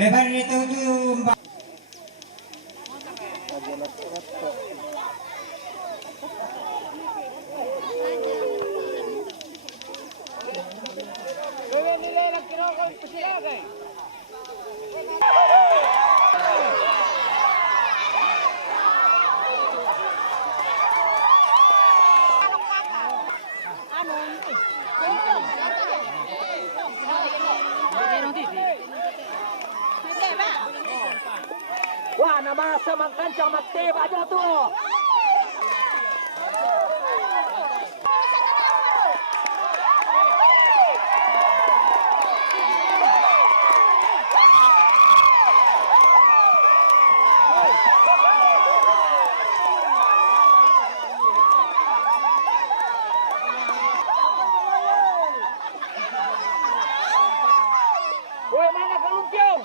Lebar itu jumpa. Wah, nama semang kancang mati aja tuh. Woi, mana kelungkiung?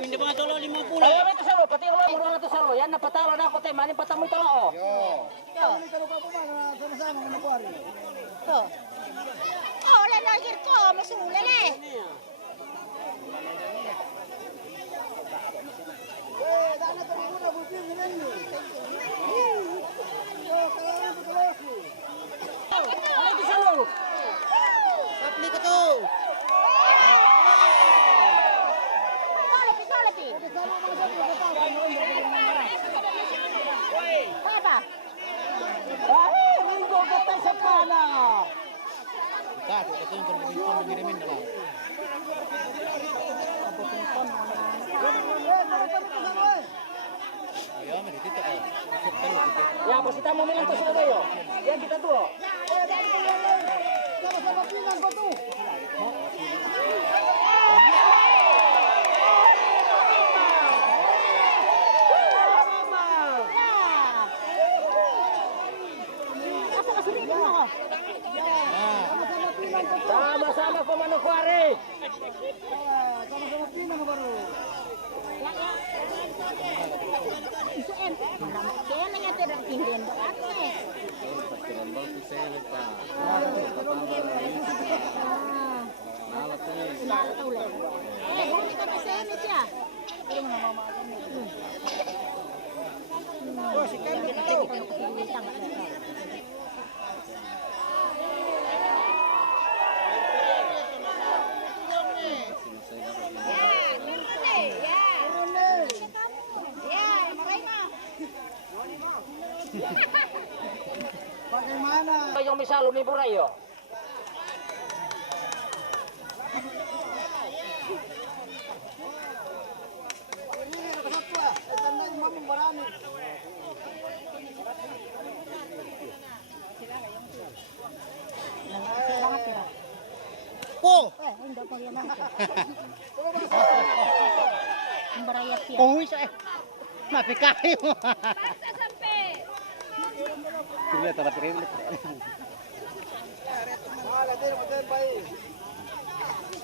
Hindi mga tolo 50. Ayo itu salo, pati ulo mo na to salo. Yan napatalo na ako tay, mani patamoy talo. Oh, la nagir ko, masula le. Ayo itu salo. Kapli ko to. Apa? Ay, ringo katay sa pala. Kako, ito yung pamimirimin nila. Ayo, dito ka. Ya, pasita mo milang to sila kayo. Yan kita to. Sama-sama pinang ko to. Sama-sama ko manukwari. Sama-sama pinang baru. Kaya lang ito ng tingin ba ate? Huli ka pa sa init siya. Si Carmen ito. Bagaimana? Yung misalo ni Burayo. Po! Hindi po yan ang barayat yan. Uy, siya eh. Mapikayo mo. Basta sampe! Sulit, tarap rin.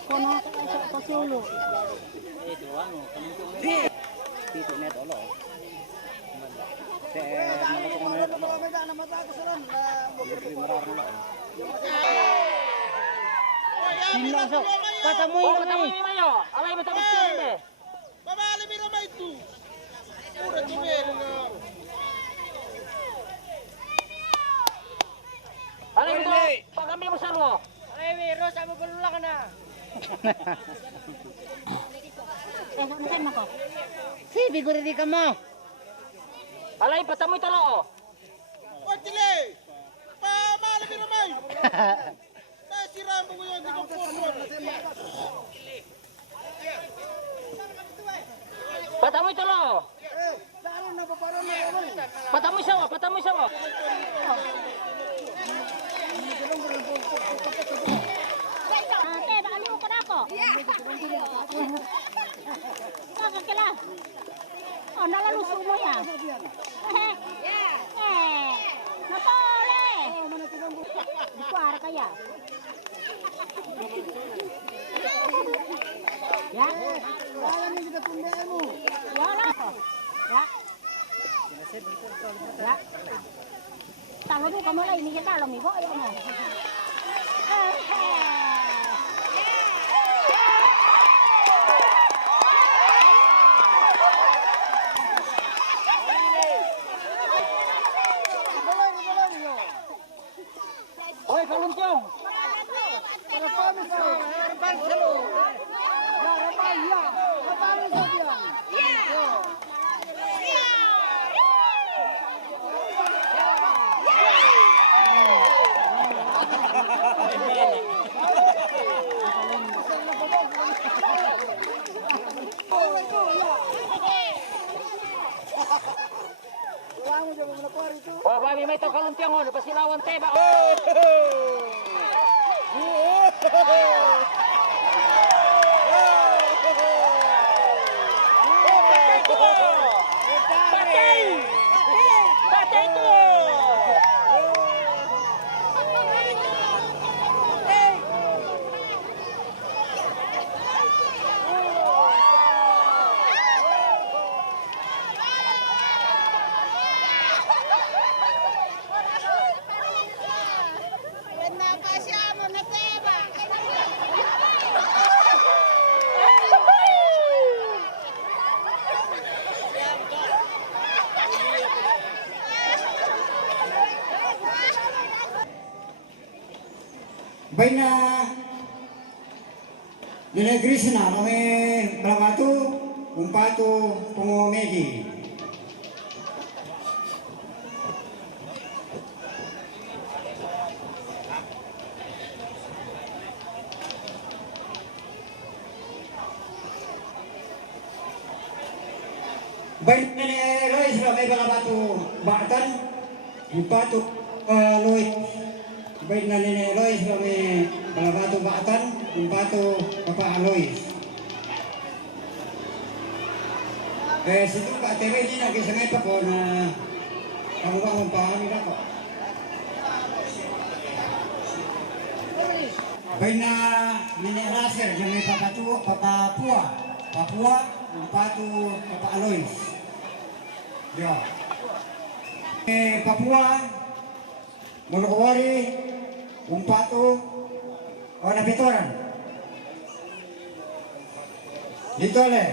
Kono ka sa pasulo. Ito, ano, dito na ito, alo. Malapok mo na ito, alo. Mararang alo. Hinlang so, patamoy Oh, mo patamoy ni Mayo. Alay mo tapos sinde. Pabali mi naman ito. Pura tumelo na. Alay mo to. Pagami mo salo. Ay, Miro, sa mo balula ka na. Nasaan mo ko? Si, bigura di ka mo. Alay patamoy talo. O, tili! Pamali mi naman. Nasiraan mo ko yun, di ko po. Patamoy siya, patamoy siya. Ate, maaliw ko na ako. Bakit kila? Oh, nalaluso mo yan. Napole! Bukwara kaya. Ya? Wala ko. Ya? Ya? Talo mo kamulay, hindi kita alam mo. Ayaw mo. Oy, kaluntyong. Oh, babi may to kaluntyong oh, napasilawan teba. Patay! Patay to! Baik na nilai Krishna kami Bravatu Umpatu Pungomedi. Baik na Lois kami Bravatu Batan Umpatu Lois. Baik na ni Lois kami Bravatu Batan Umpatu Papa Alois. Situ Pak TV ini lagi sengaja pa ko na pangubangon pa kami na ko. Baik na ni Raser kami Papua Umpatu Papa Alois. Ya. Papua Manokwari Umpatu Napitoran. Dito le.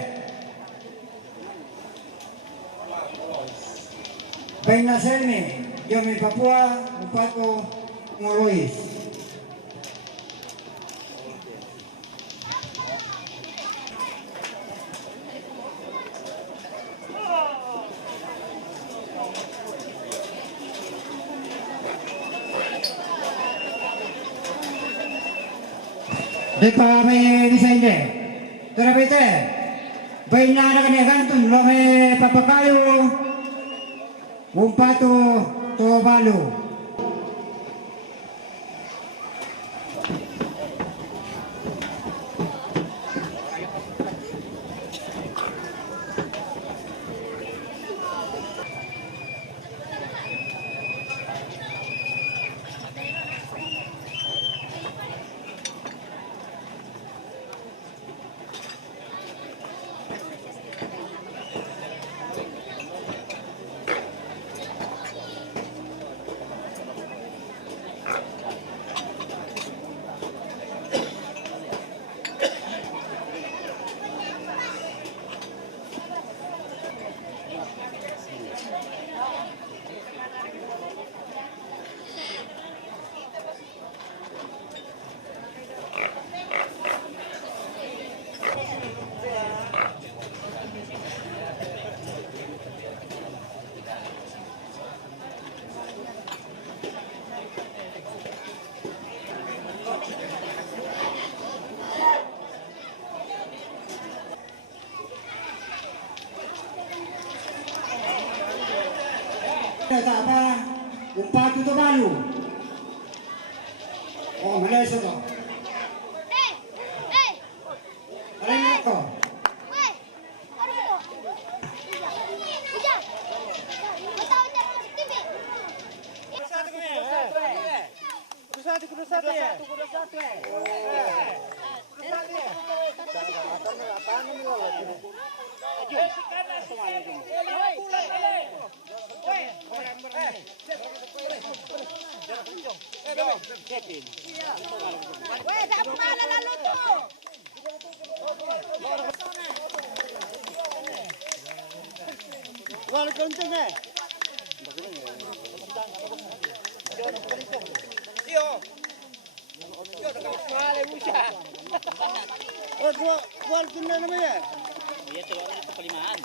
Baik na Selmi, kami Papua Umpatu Ngolois. Di kami desain deh, terapi teh, bayi nana kan gantun, lo me papakayu, Umpatu Tuvalu. tak apa, umpat itu malu. Oh, mana itu kok? Ada yang kok? Wala kenceng eh. Oh, kual kena namanya. Iya, coba itu kelimaan.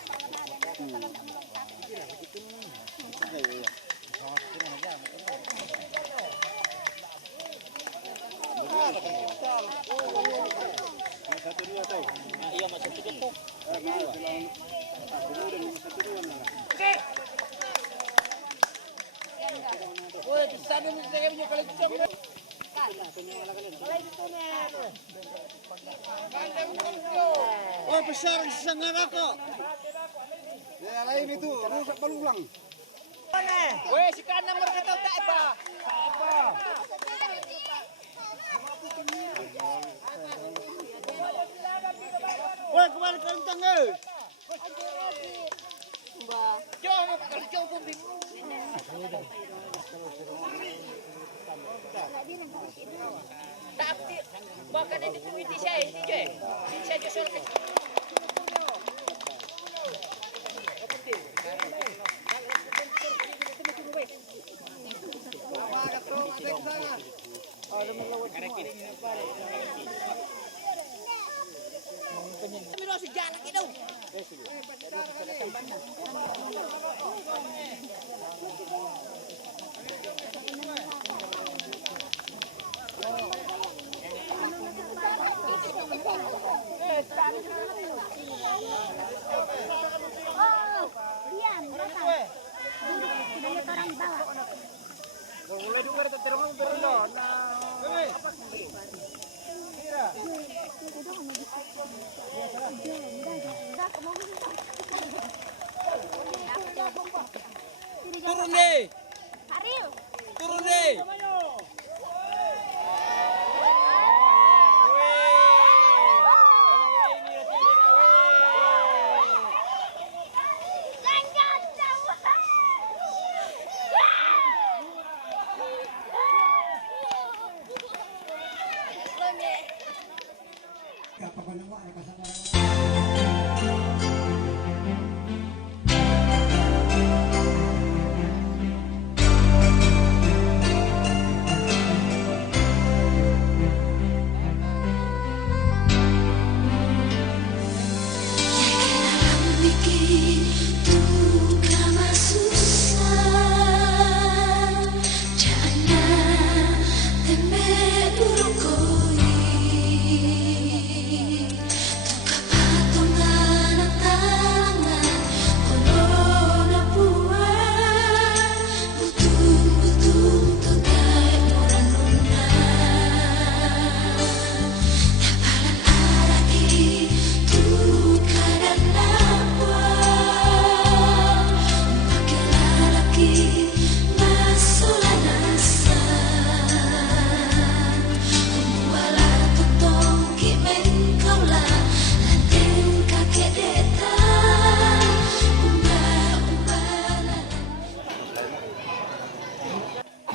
Iya, masuk juga tuh. Woi, di sana ni saya punya kenceng. Oh, besar sangat aku. Ya lain itu, rusak berulang. Weh, si kanan berkata tak apa. Woi, kembali kenceng eh. Jangan kalau jauh pun bingung. Tapi bahkan ini komiti saya ini je. Saya je soal kecil. Kami lo sejalan gitu. Oh, diam, berapa? Duduk, sudah lihat orang di bawah. Boleh juga kita terima berlon. Turun deh. Ariel. Turun deh. Apa kau nak buat? Lepas apa?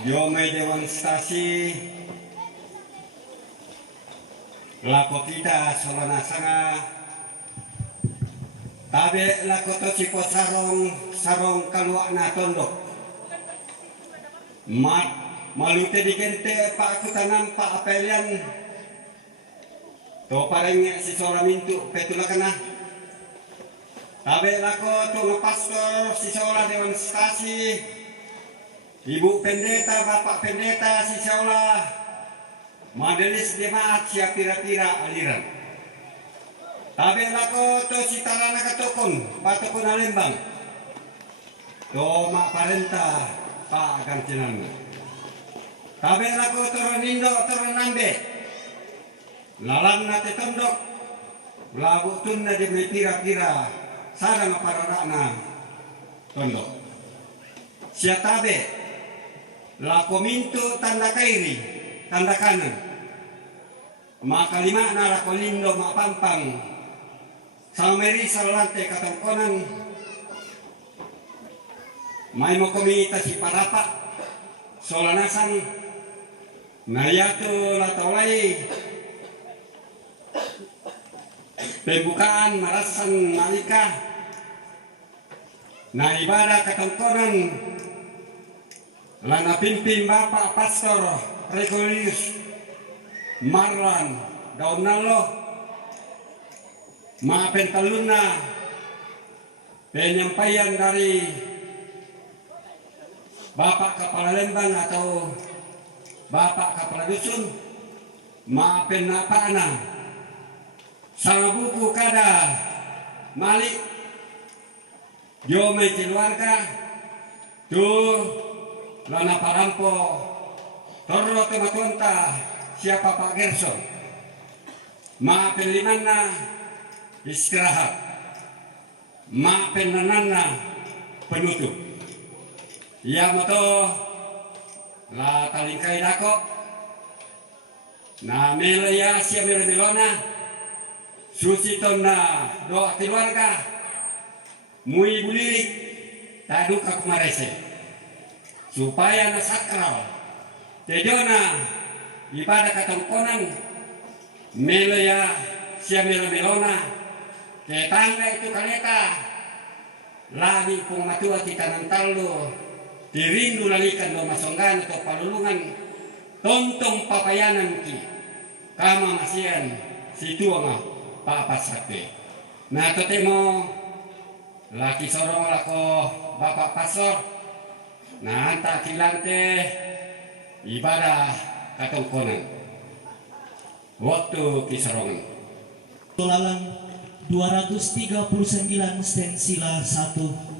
Yome demonstrasi lako kita solana sanga tabe lako to cipo sarong kaluak na tondok mat malute dikente pa aku tanam pa apelian to pareng si sola mintu petula kena tabe lako to pastor si sola demonstrasi Ibu pendeta, bapak pendeta, si Saula, majelis jemaat siap pira-pira aliran. Tabe lako to si tarana katokon, patokon alembang. Toma parenta pa gantinan. Tabe laku turun indo turun nambe. Lalang nate tondok. Labu tunna di pira-pira sarang pararana tondok. Siatabe laku mintu tanda kairi tanda kanan. Maka lima na laku lindo mapampang. Sameri salante katongkonan. May mo kumita si parapa solanasan nayato lataway pembukaan marasan malika na ibadah katongkonan lana pimpin Bapak Pastor Regulius Marlan Daunalo maafin taluna penyampaian dari Bapak Kepala Lembang atau Bapak Kepala Dusun maafin napana sama buku kada Malik Jome keluarga tuh lana parampo torro tematuanta siapa Pak Gerson maafin limana istirahat maafin nanana penutup. Ya moto la talingkai dako na melaya sia melona susitona doa keluarga mui bulirik taduka kumarese supaya na sakral tejona ibadah katongkonan melaya sia melona ketangga itu kaleta lagi kung matua kita nantalo dirindu lalikan do masonggan atau palulungan tontong papayanan ki kama masian situ nga papat sakti na totemo laki sorong lako Bapak Pastor na anta kilante ibadah katongkonan waktu kisorongan Lalang 239 stensila 1.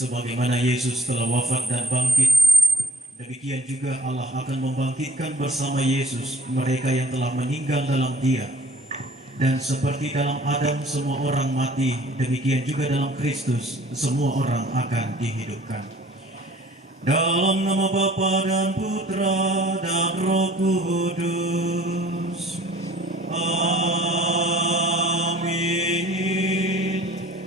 Sebagaimana Yesus telah wafat dan bangkit, demikian juga Allah akan membangkitkan bersama Yesus mereka yang telah meninggal dalam Dia. Dan seperti dalam Adam semua orang mati, demikian juga dalam Kristus semua orang akan dihidupkan. Dalam nama Bapa dan Putra dan Roh Kudus. Amin.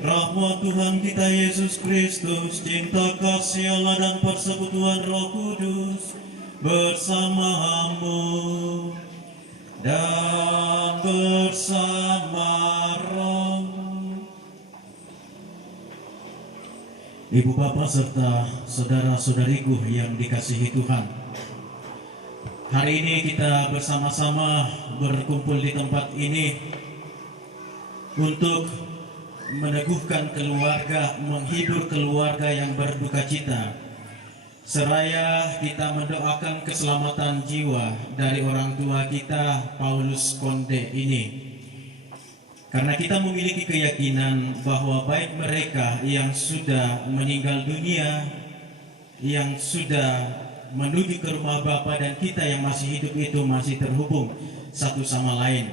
Rahmat Tuhan kita Yesus Kristus, cinta kasih Allah dan persekutuan Roh Kudus bersamamu dan bersama roh. Ibu bapak serta saudara-saudariku yang dikasihi Tuhan, hari ini kita bersama-sama berkumpul di tempat ini untuk meneguhkan keluarga, menghibur keluarga yang berduka cita, seraya kita mendoakan keselamatan jiwa dari orang tua kita Paulus Konde ini. Karena kita memiliki keyakinan bahwa baik mereka yang sudah meninggal dunia, yang sudah menuju ke rumah Bapa, dan kita yang masih hidup itu masih terhubung satu sama lain.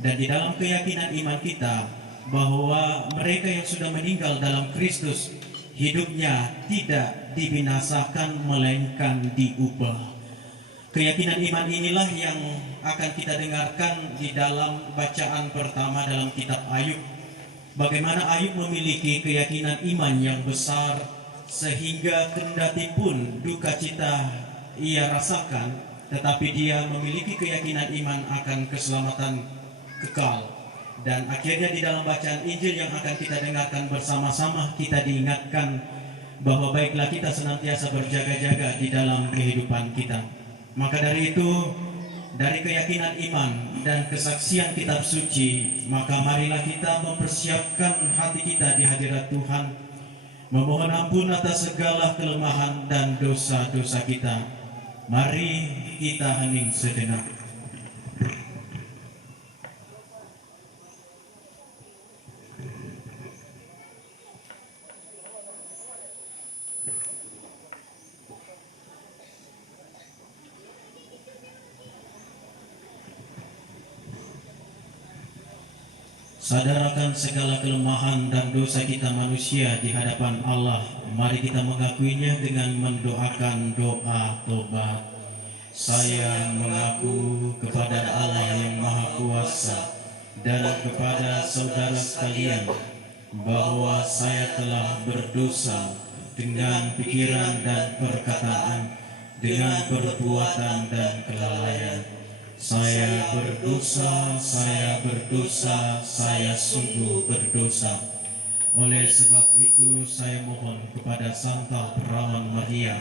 Dan di dalam keyakinan iman kita bahwa mereka yang sudah meninggal dalam Kristus hidupnya tidak dibinasakan melainkan diubah. Keyakinan iman inilah yang akan kita dengarkan di dalam bacaan pertama dalam kitab Ayub. Bagaimana Ayub memiliki keyakinan iman yang besar sehingga kendati pun duka cita ia rasakan, tetapi dia memiliki keyakinan iman akan keselamatan kekal. Dan akhirnya di dalam bacaan Injil yang akan kita dengarkan bersama-sama, kita diingatkan bahwa baiklah kita senantiasa berjaga-jaga di dalam kehidupan kita. Maka dari itu, dari keyakinan iman dan kesaksian kitab suci, maka marilah kita mempersiapkan hati kita di hadirat Tuhan, memohon ampun atas segala kelemahan dan dosa-dosa kita. Mari kita hening sejenak. Sadar akan segala kelemahan dan dosa kita manusia di hadapan Allah. Mari kita mengakuinya dengan mendoakan doa tobat. Saya mengaku kepada Allah yang Maha Kuasa dan kepada saudara sekalian bahwa saya telah berdosa dengan pikiran dan perkataan, dengan perbuatan dan kelalaian. Saya berdosa, saya sungguh berdosa. Oleh sebab itu saya mohon kepada Santa Perawan Maria,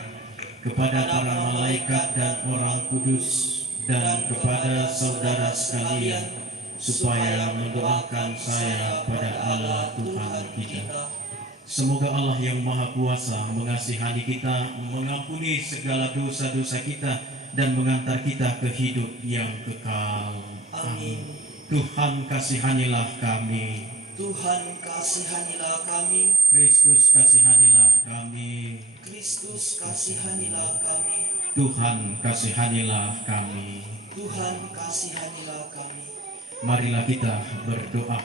kepada para malaikat dan orang kudus, dan kepada saudara sekalian, supaya mendoakan saya pada Allah Tuhan kita. Semoga Allah yang Maha Kuasa mengasihani kita, mengampuni segala dosa-dosa kita, dan mengantar kita ke hidup yang kekal. Amin. Tuhan kasihanilah kami. Tuhan kasihanilah kami. Kristus kasihanilah kami. Kristus kasihanilah kami. Tuhan kasihanilah kami. Tuhan kasihanilah kami. Marilah kita berdoa.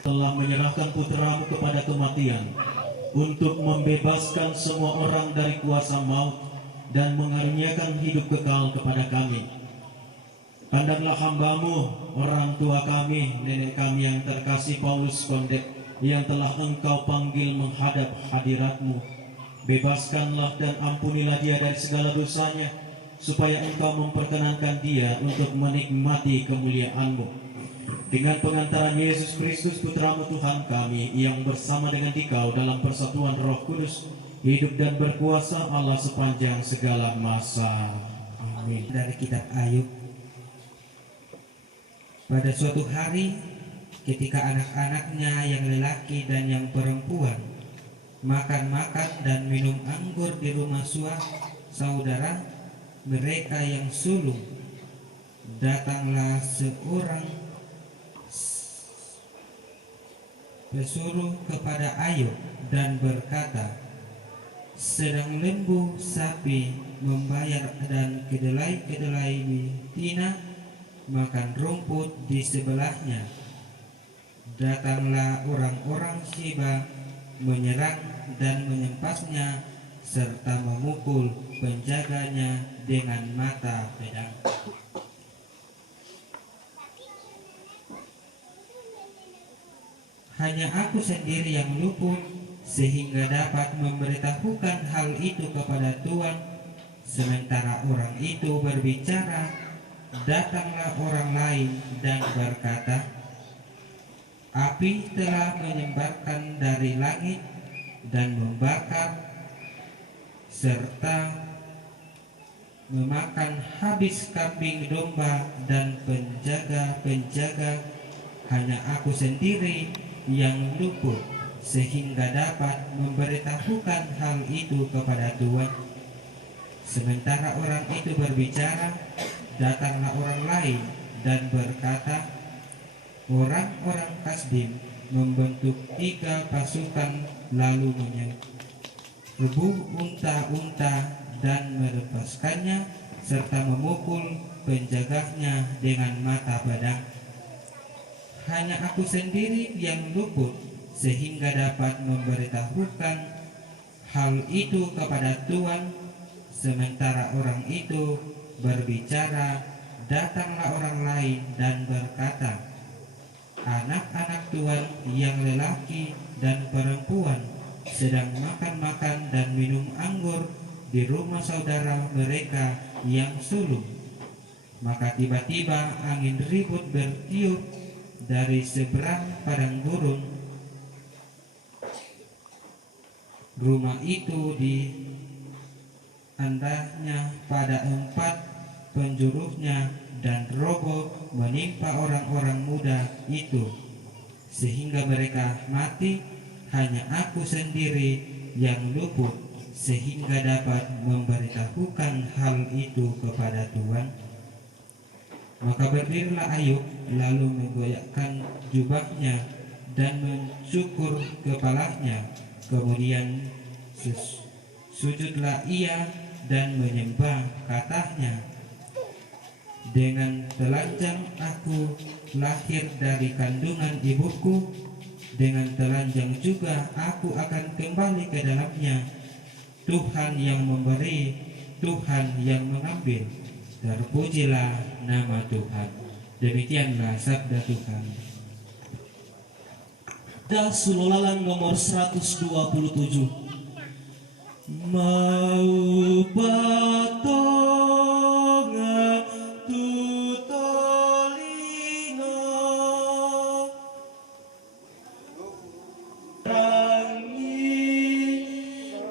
Telah menyerahkan putramu kepada kematian untuk membebaskan semua orang dari kuasa maut dan mengaruniakan hidup kekal kepada kami. Pandanglah hambamu, orang tua kami, nenek kami yang terkasih Paulus Kondet, yang telah engkau panggil menghadap hadiratmu. Bebaskanlah dan ampunilah dia dari segala dosanya, supaya engkau memperkenankan dia untuk menikmati kemuliaan-Mu. Dengan pengantaran Yesus Kristus putramu Tuhan kami, yang bersama dengan Dikau dalam persatuan Roh Kudus, hidup dan berkuasa Allah sepanjang segala masa. Amin. Dari kitab Ayub. Pada suatu hari, ketika anak-anaknya yang lelaki dan yang perempuan makan-makan dan minum anggur di rumah saudara mereka yang sulung, datanglah seorang pesuruh kepada Ayub dan berkata, sedang lembu sapi membayar dan kedelai-kedelai betina makan rumput di sebelahnya. Datanglah orang-orang Sheba menyerang dan menyempasnya serta memukul penjaganya dengan mata pedang. Hanya aku sendiri yang luput sehingga dapat memberitahukan hal itu kepada Tuhan. Sementara orang itu berbicara, datanglah orang lain dan berkata, api telah menyembarkan dari langit dan membakar serta memakan habis kambing domba dan penjaga-penjaga. Hanya aku sendiri yang luput sehingga dapat memberitahukan hal itu kepada Tuhan. Sementara orang itu berbicara, datanglah orang lain dan berkata, orang-orang Kasdim membentuk 3 pasukan lalu menyerbu unta-unta dan melepaskannya serta memukul penjaganya dengan mata pedang. Hanya aku sendiri yang luput sehingga dapat memberitahukan hal itu kepada Tuan. Sementara orang itu berbicara, datanglah orang lain dan berkata, anak-anak Tuan yang lelaki dan perempuan sedang makan-makan dan minum anggur di rumah saudara mereka yang sulung. Maka tiba-tiba angin ribut bertiup dari seberang padang gurun. Rumah itu diandahnya pada 4 penjuruhnya dan roboh menimpa orang-orang muda itu, sehingga mereka mati. Hanya aku sendiri yang luput, sehingga dapat memberitahukan hal itu kepada Tuhan. Maka berdirilah Ayub, lalu menggoyahkan jubahnya dan mencukur kepalanya. Kemudian sujudlah ia dan menyembah, katanya, dengan telanjang aku lahir dari kandungan ibuku, dengan telanjang juga aku akan kembali ke dalamnya. Tuhan yang memberi, Tuhan yang mengambil. Terpujilah nama Tuhan. Demikianlah sabda Tuhan. Dasulolalang nomor 127. Mau patonga tutolino rangi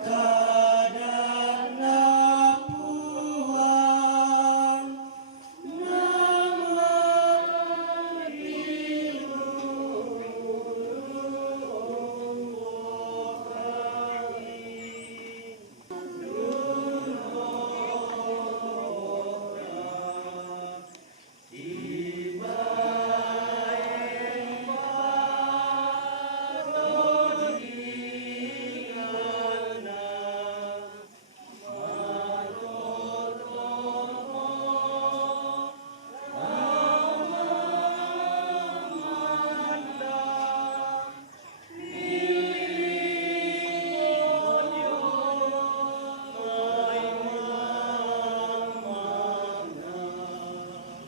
kadana puang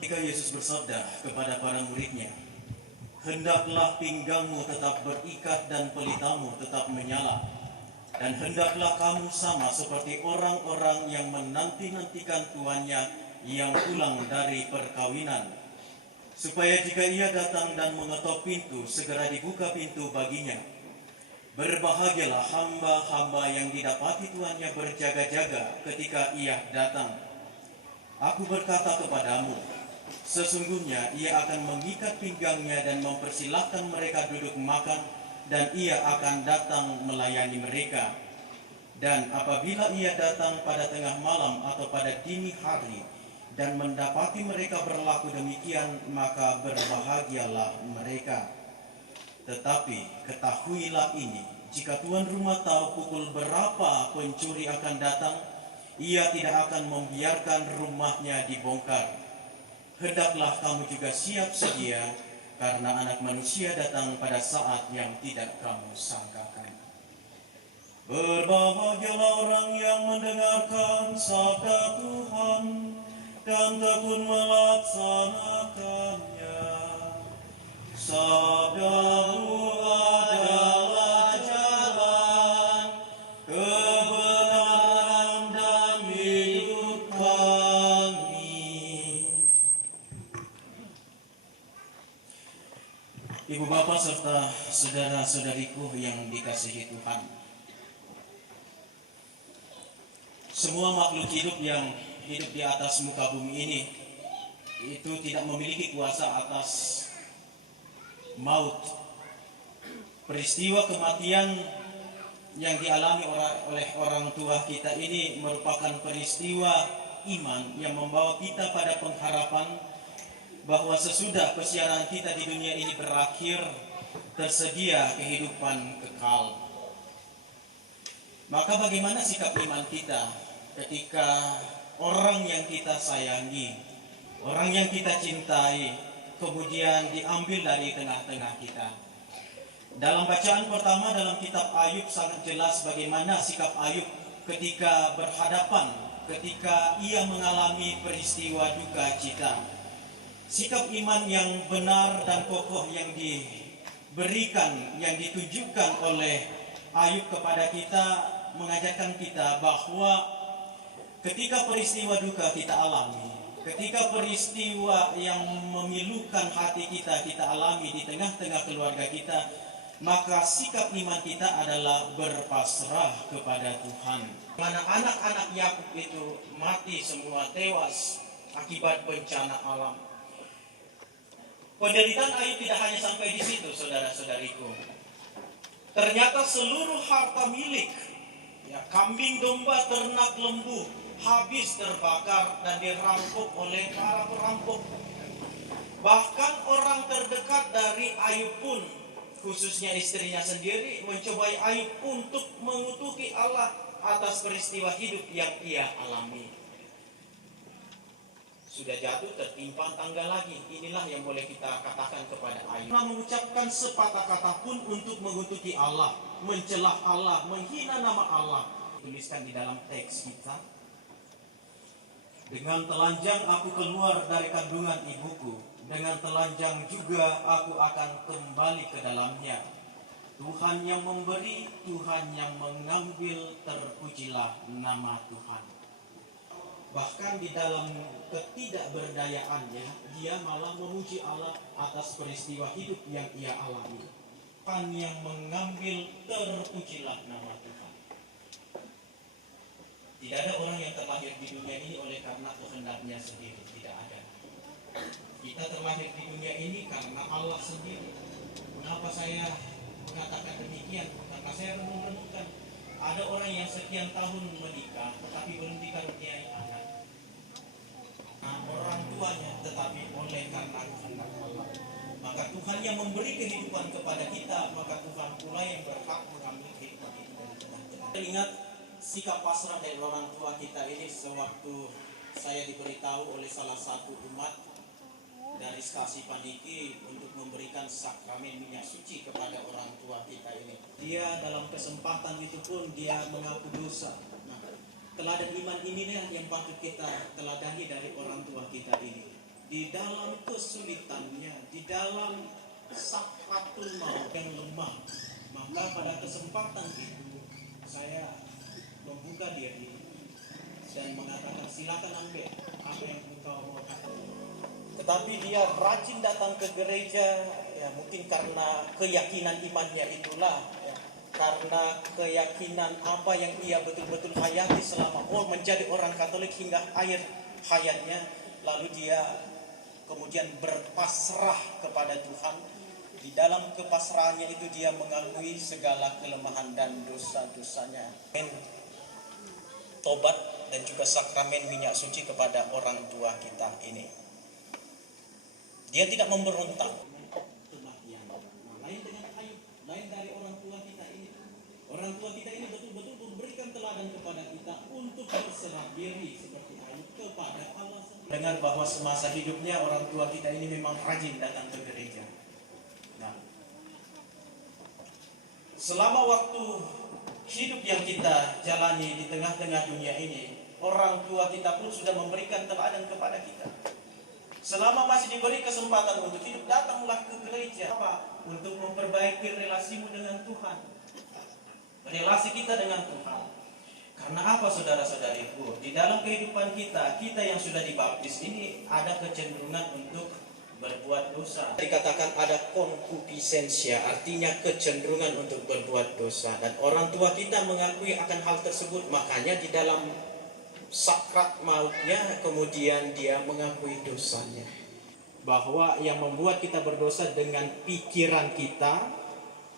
Ketika Yesus bersabda kepada para muridnya, hendaklah pinggangmu tetap berikat dan pelitamu tetap menyala, dan hendaklah kamu sama seperti orang-orang yang menanti-nantikan tuannya yang pulang dari perkawinan, supaya jika ia datang dan mengetok pintu, segera dibuka pintu baginya. Berbahagialah hamba-hamba yang didapati tuannya berjaga-jaga ketika ia datang. Aku berkata kepadamu, sesungguhnya ia akan mengikat pinggangnya dan mempersilahkan mereka duduk makan, dan ia akan datang melayani mereka. Dan apabila ia datang pada tengah malam atau pada dini hari dan mendapati mereka berlaku demikian, maka berbahagialah mereka. Tetapi ketahuilah ini, jika tuan rumah tahu pukul berapa pencuri akan datang, ia tidak akan membiarkan rumahnya dibongkar. Hendaklah kamu juga siap sedia, karena Anak Manusia datang pada saat yang tidak kamu sangkakan. Berbahagialah orang yang mendengarkan sabda Tuhan dan tekun melaksanakannya. Sabda-Mu adalah jalan, kebenaran dan hidup kami. Ibu bapak serta saudara-saudariku yang dikasihi Tuhan, semua makhluk hidup yang hidup di atas muka bumi ini itu tidak memiliki kuasa atas maut. Peristiwa kematian yang dialami oleh orang tua kita ini merupakan peristiwa iman yang membawa kita pada pengharapan bahwa sesudah kesiaran kita di dunia ini berakhir, tersedia kehidupan kekal. Maka bagaimana sikap iman kita ketika orang yang kita sayangi, orang yang kita cintai, kemudian diambil dari tengah-tengah kita? Dalam bacaan pertama dalam kitab Ayub sangat jelas bagaimana sikap Ayub ketika berhadapan, ketika ia mengalami peristiwa duka cita. Sikap iman yang benar dan kokoh yang diberikan, yang ditunjukkan oleh Ayub kepada kita mengajarkan kita bahwa ketika peristiwa duka kita alami, ketika peristiwa yang memilukan hati kita alami di tengah-tengah keluarga kita, maka sikap iman kita adalah berpasrah kepada Tuhan. Mana anak-anak Yakub itu mati semua, tewas akibat bencana alam. Penderitaan Ayub tidak hanya sampai di situ, saudara-saudariku. Ternyata seluruh harta milik, ya, kambing, domba, ternak, lembu, habis terbakar dan dirampok oleh para perampok. Bahkan orang terdekat dari Ayub pun, khususnya istrinya sendiri, mencobai Ayub untuk mengutuki Allah atas peristiwa hidup yang ia alami. Sudah jatuh tertimpa tangga lagi. Inilah yang boleh kita katakan kepada Ayub. Mengucapkan sepatah kata pun untuk mengutuki Allah, mencelah Allah, menghina nama Allah. Tuliskan di dalam teks kita. Dengan telanjang aku keluar dari kandungan ibuku, dengan telanjang juga aku akan kembali ke dalamnya. Tuhan yang memberi, Tuhan yang mengambil, terpujilah nama Tuhan. Bahkan di dalam ketidakberdayaannya, dia malah memuji Allah atas peristiwa hidup yang ia alami. Tuhan yang mengambil, terpujilah nama Tuhan. Tidak ada orang yang terlahir di dunia ini oleh karena kehendaknya sendiri, tidak ada. Kita terlahir di dunia ini karena Allah sendiri. Mengapa saya mengatakan demikian? Karena saya renung-renungkan. Ada orang yang sekian tahun menikah tetapi belum dikaruniai anak. Orang tuanya, tetapi oleh karena kehendak Allah. Maka Tuhan yang memberi kehidupan kepada kita, maka Tuhan pula yang berhak mengambil kehidupan itu dari tengah-tengah. Ingat sikap pasrah dari orang tua kita ini sewaktu saya diberitahu oleh salah satu umat dari Stasi Paniki untuk memberikan sakramen minyak suci kepada orang tua kita ini. Dia dalam kesempatan itu pun dia mengaku dosa. Teladan iman inilah yang patut kita teladani dari orang tua kita ini. Di dalam kesulitannya, di dalam sakratul maut yang lemah, maka pada kesempatan itu saya membuka diri dan mengatakan silakan ambil apa yang engkau mau katakan. Tetapi dia rajin datang ke gereja, ya mungkin karena keyakinan imannya itulah. Ya. Karena keyakinan apa yang ia betul-betul hayati selama menjadi orang Katolik hingga akhir hayatnya, lalu dia kemudian berpasrah kepada Tuhan. Di dalam kepasrahannya itu dia mengakui segala kelemahan dan dosa-dosanya. Tobat dan juga sakramen minyak suci kepada orang tua kita ini. Dia tidak memberontak. Lain dengan Ayub, lain dari orang tua kita ini. Orang tua kita ini betul-betul memberikan teladan kepada kita untuk berserah diri seperti Ayub kepada Allah. Dengar bahwa semasa hidupnya orang tua kita ini memang rajin datang ke gereja. Nah, selama waktu hidup yang kita jalani di tengah-tengah dunia ini, orang tua kita pun sudah memberikan teladan kepada kita. Selama masih diberi kesempatan untuk hidup, datanglah ke gereja. Apa? Untuk memperbaiki relasimu dengan Tuhan. Relasi kita dengan Tuhan. Karena apa, saudara-saudariku? Di dalam kehidupan kita, kita yang sudah dibaptis ini ada kecenderungan untuk berbuat dosa. Dikatakan ada konkupisensya, artinya kecenderungan untuk berbuat dosa. Dan orang tua kita mengakui akan hal tersebut. Makanya di dalam sakrat mautnya kemudian dia mengakui dosanya, bahwa yang membuat kita berdosa dengan pikiran kita,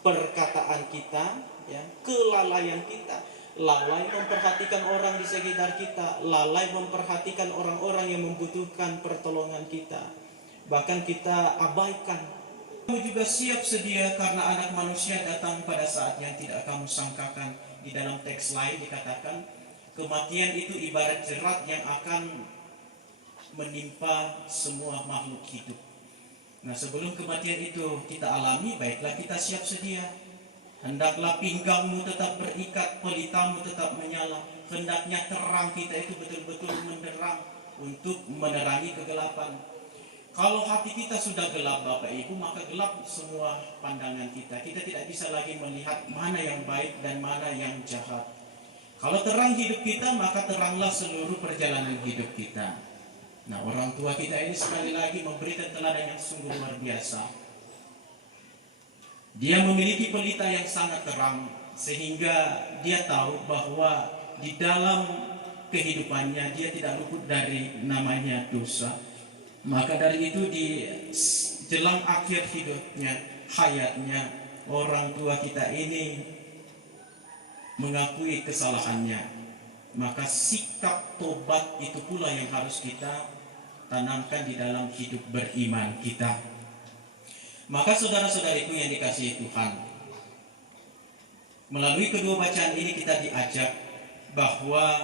perkataan kita, ya, kelalaian kita, lalai memperhatikan orang di sekitar kita, lalai memperhatikan orang-orang yang membutuhkan pertolongan kita, bahkan kita abaikan. Kamu juga siap sedia karena anak manusia datang pada saat yang tidak kamu sangkakan. Di dalam teks lain dikatakan kematian itu ibarat jerat yang akan menimpa semua makhluk hidup. Nah, sebelum kematian itu kita alami, baiklah kita siap sedia. Hendaklah pinggangmu tetap berikat, pelitamu tetap menyala. Hendaknya terang kita itu betul-betul menderang untuk menerangi kegelapan. Kalau hati kita sudah gelap Bapak Ibu, maka gelap semua pandangan kita. Kita tidak bisa lagi melihat mana yang baik dan mana yang jahat. Kalau terang hidup kita, maka teranglah seluruh perjalanan hidup kita. Nah, orang tua kita ini sekali lagi memberikan teladan yang sungguh luar biasa. Dia memiliki pelita yang sangat terang, sehingga dia tahu bahwa di dalam kehidupannya dia tidak luput dari namanya dosa. Maka dari itu di jelang akhir hidupnya, hayatnya, orang tua kita ini mengakui kesalahannya. Maka sikap tobat itu pula yang harus kita tanamkan di dalam hidup beriman kita. Maka saudara-saudariku yang dikasihi Tuhan, melalui kedua bacaan ini kita diajak bahwa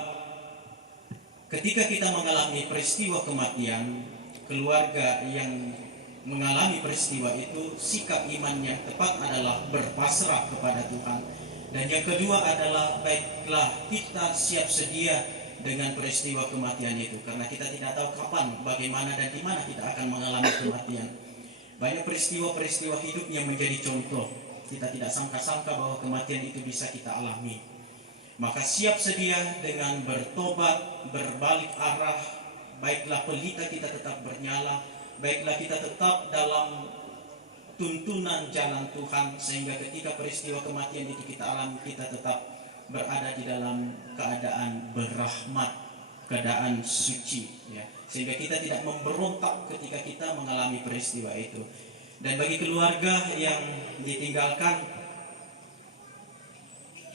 ketika kita mengalami peristiwa kematian, keluarga yang mengalami peristiwa itu, sikap iman yang tepat adalah berpasrah kepada Tuhan. Dan yang kedua adalah baiklah kita siap sedia dengan peristiwa kematian itu, karena kita tidak tahu kapan, bagaimana dan di mana kita akan mengalami kematian. Banyak peristiwa-peristiwa hidup yang menjadi contoh. Kita tidak sangka-sangka bahwa kematian itu bisa kita alami. Maka siap sedia dengan bertobat, berbalik arah. Baiklah pelita kita tetap bernyala, baiklah kita tetap dalam tuntunan jalan Tuhan, sehingga ketika peristiwa kematian itu kita alami, kita tetap berada di dalam keadaan berrahmat, keadaan suci, ya. Sehingga kita tidak memberontak ketika kita mengalami peristiwa itu. Dan bagi keluarga yang ditinggalkan,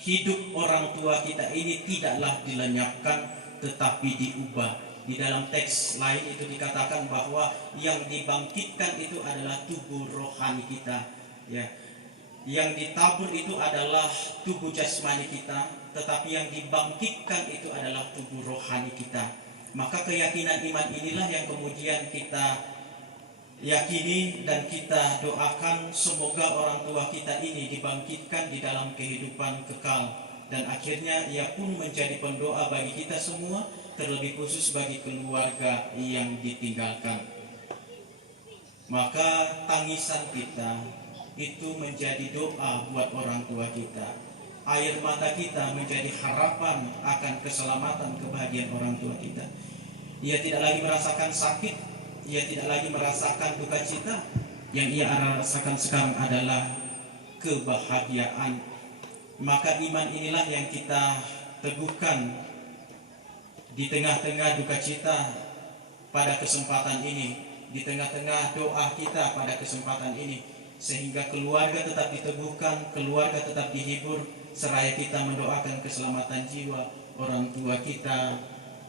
hidup orang tua kita ini tidaklah dilenyapkan, tetapi diubah. Di dalam teks lain itu dikatakan bahwa yang dibangkitkan itu adalah tubuh rohani kita, ya. Yang ditabur itu adalah tubuh jasmani kita, tetapi yang dibangkitkan itu adalah tubuh rohani kita. Maka keyakinan iman inilah yang kemudian kita yakini dan kita doakan, semoga orang tua kita ini dibangkitkan di dalam kehidupan kekal, dan akhirnya ia pun menjadi pendoa bagi kita semua, terlebih khusus bagi keluarga yang ditinggalkan. Maka tangisan kita itu menjadi doa buat orang tua kita. Air mata kita menjadi harapan akan keselamatan, kebahagiaan orang tua kita. Ia tidak lagi merasakan sakit, ia tidak lagi merasakan duka cita. Yang ia rasakan sekarang adalah kebahagiaan. Maka iman inilah yang kita teguhkan di tengah-tengah duka cita pada kesempatan ini, di tengah-tengah doa kita pada kesempatan ini, sehingga keluarga tetap diteguhkan, keluarga tetap dihibur, seraya kita mendoakan keselamatan jiwa orang tua kita,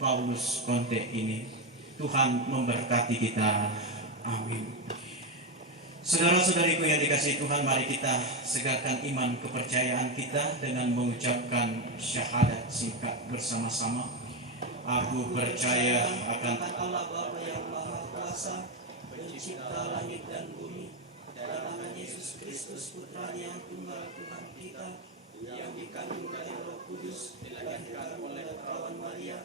Paulus Konte ini. Tuhan memberkati kita. Amin. Saudara-saudariku yang dikasihi Tuhan, mari kita segarkan iman kepercayaan kita dengan mengucapkan syahadat singkat bersama-sama. Aku percaya akan Allah Bapa yang Maha Kuasa, pencipta langit dan bumi, dan akan Yesus Kristus Putranya yang tunggal Tuhan kita, yang dikandung dari Roh Kudus, dilahirkan oleh perawan Maria,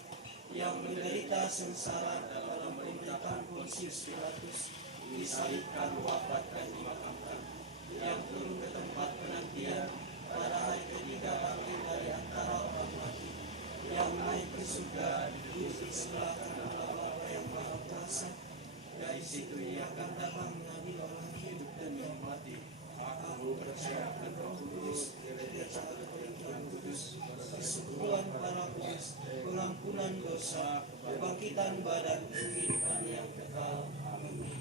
yang menderita sengsara dalam pemerintahan Pontius Pilatus, disalibkan, wafat dan dimakamkan, yang turun ke tempat penantian, pada hari ketiga bangkit dari antara orang mati, yang naik ke surga, duduk di sebelah kanan Allah Bapa yang Maha Kuasa. Dari situ ia akan datang mengadili orang hidup dan yang mati. Aku percaya akan Roh Kudus, gereja Katolik yang kudus, persekutuan para kudus, pengampunan dosa, kebangkitan badan, kehidupan yang kekal. Amin.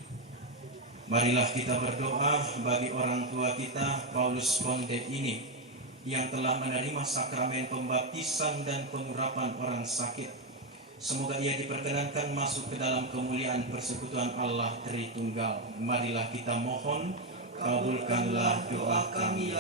Marilah kita berdoa bagi orang tua kita, Paulus Konte ini, yang telah menerima sakramen pembaptisan dan pengurapan orang sakit. Semoga ia diperkenankan masuk ke dalam kemuliaan persekutuan Allah Tritunggal. Marilah kita mohon, kabulkanlah doa kami.